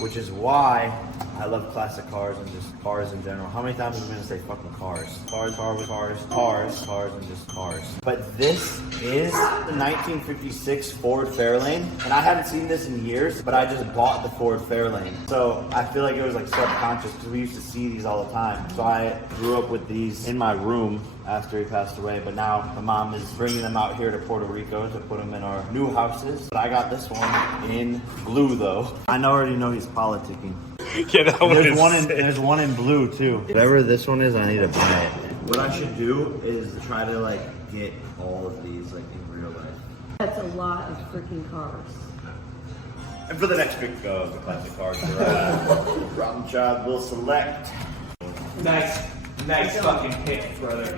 which is why I love classic cars and just cars in general. How many times am I gonna say fucking cars? Cars, and just cars. But this is the 1956 Ford Fairlane, and I haven't seen this in years, but I just bought the Ford Fairlane. So I feel like it was like subconscious because we used to see these all the time. So I grew up with these in my room after he passed away, but now my mom is bringing them out here to Puerto Rico to put them in our new houses. But I got this one in blue though. I already know he's politicking. Yeah, that one There's is one in sick. there's one in blue too. Whatever this one is, I need to buy it. What I should do is try to like get all of these like in real life. That's a lot of freaking cars. And for the next big the classic cars, Rotten Child will select. Nice fucking pick, brother.